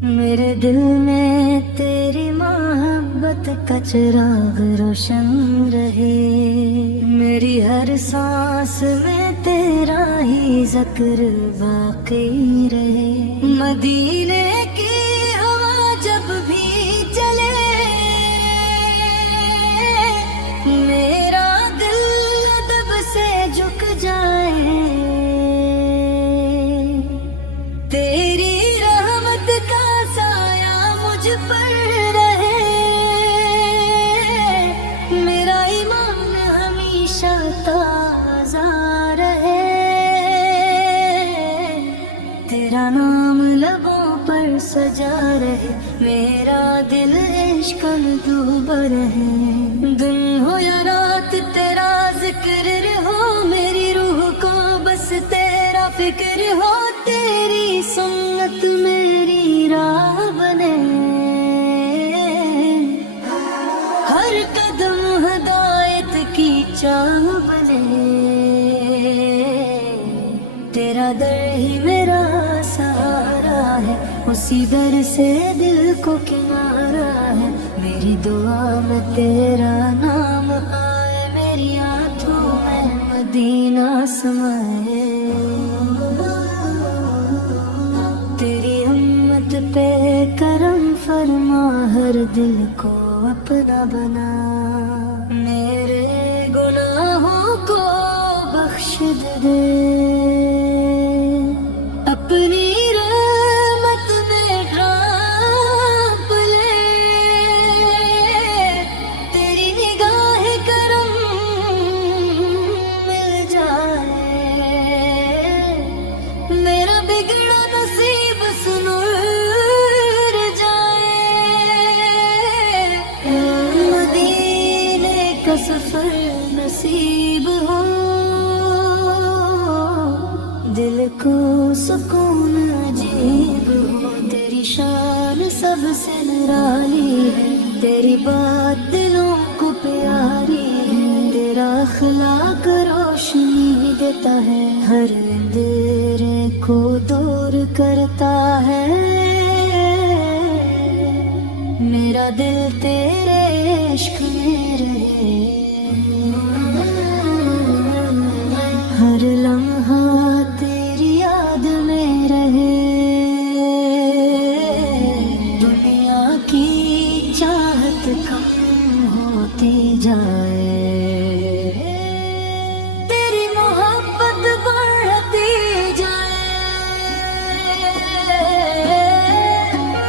मेरे दिल में तेरी मोहब्बत का चिराग रोशन रहे। मेरी हर सांस में तेरा ही जिक्र बाकी रहे। मदीने की हवा जब भी चले, मेरा दिल अदब से झुक जाए। तेरी रहमत का साया मुझ पर रहे। मेरा ईमान हमेशा ताजा रहे। तेरा नाम लबों पर सजा रहे। मेरा दिल इश्क में डूबा रहे। दिन हो या रात तेरा जिक्र हो, मेरी रूह को बस तेरा फिक्र हो। तेरी सुन्नत मेरी राह बने, हर कदम हदायत की चाह बने। तेरा दर ही मेरा सहारा है, उसी दर से दिल को किनारा है। मेरी दुआ में तेरा नाम आए, मेरी आंखों में मदीना समाए। तेरी उम्मत पे करम फरमा, हर दिल को अपना बना। मेरे गुनाहों को बख्श दे, अपनी रहमत में ढांप ले। तेरी निगाह करम मिल जाए, मेरा बिगड़ा नसीब सुनुर जाए। मदीने का सफर नसीब हो, दिल को सुकून अजीब हो। तेरी शान सबसे निराली है, तेरी बात दिलों को प्यारी है। तेरा अखलाक रोशनी देता है, हर अंधेरे को दूर करता है। मेरा दिल तेरे इश्क में रहे, हर लम्हा तेरी याद में रहे। दुनिया की चाहत कम होती जाए, तेरी मोहब्बत बढ़ती जाए।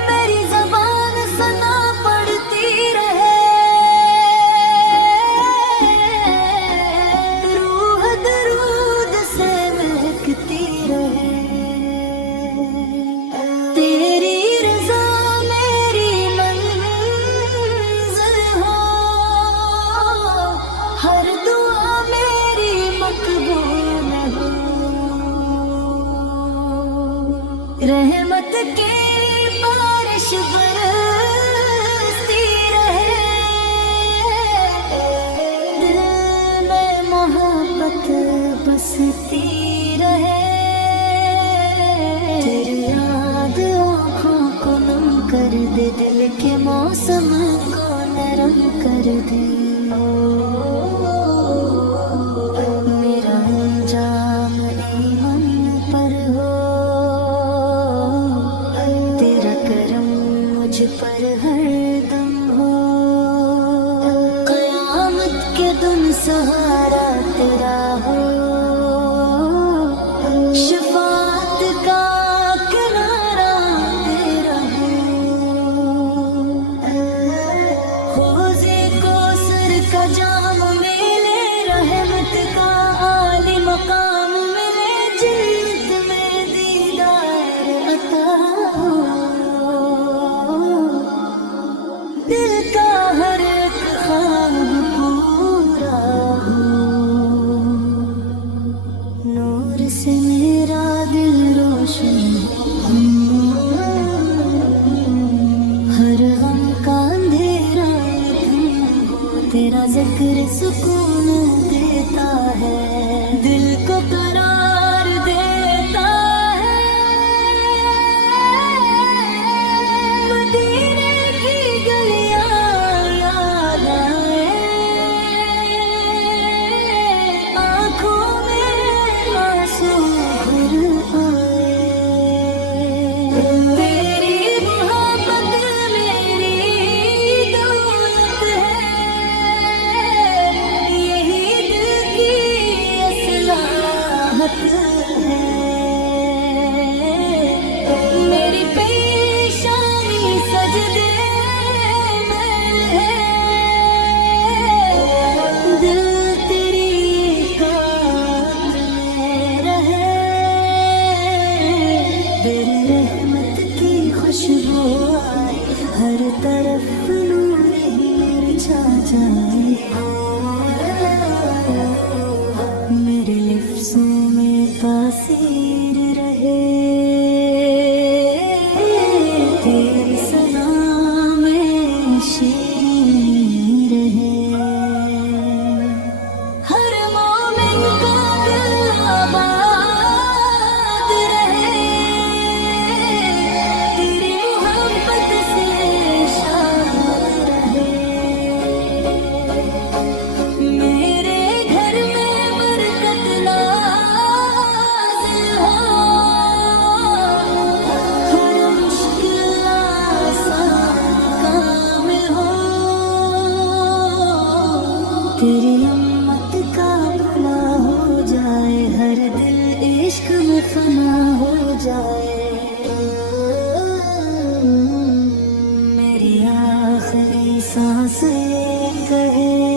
मेरी ज़बान सना पड़ती रहे, रूह दरूद से महकती रहे। तेरी रज़ा मेरी मंज़िल हो, हर दुआ मेरी मकबूल हो। रहमत की बारिश बरसती रहे, दिल में मोहब्बत बसती रहे। तेरी याद आँखों को नम कर दे, दिल के मौसम को नरम कर दे। मेरा अंजाम ईमान पर हो, तेरा करम मुझ पर हरदम हो। क़यामत के दिन सहारा तेरा हो, शफ़ाअत का किनारा तेरा हो। हौज़े कौसर का जाम मिले, रहमत का आली मकाम मिले। जन्नत में दीदार अता हो, तेरी मोहब्बत मेरी दौलत है, यही दिल की असलाहत है। मेरी पेशानी सजदे में है, दिल तेरी इताअत में रहे। तेरी रहमत की खुशबू आए, हर तरफ नूर ही नूर छा जाए। मेरे लिफ्ज़ों में तासीर रहे, तेरी सलाम में शीर रहे। हर मोमिन का दिल आबाद रहे, तेरी मोहब्बत से शाद रहे। मेरे घर में बरकत नाज़िल हो, हर मुश्किल आसान कामिल हो। तेरी उम्मत का भला हो जाए, हर दिल इश्क में फना हो जाए। मेरी आखिरी सांसें कहे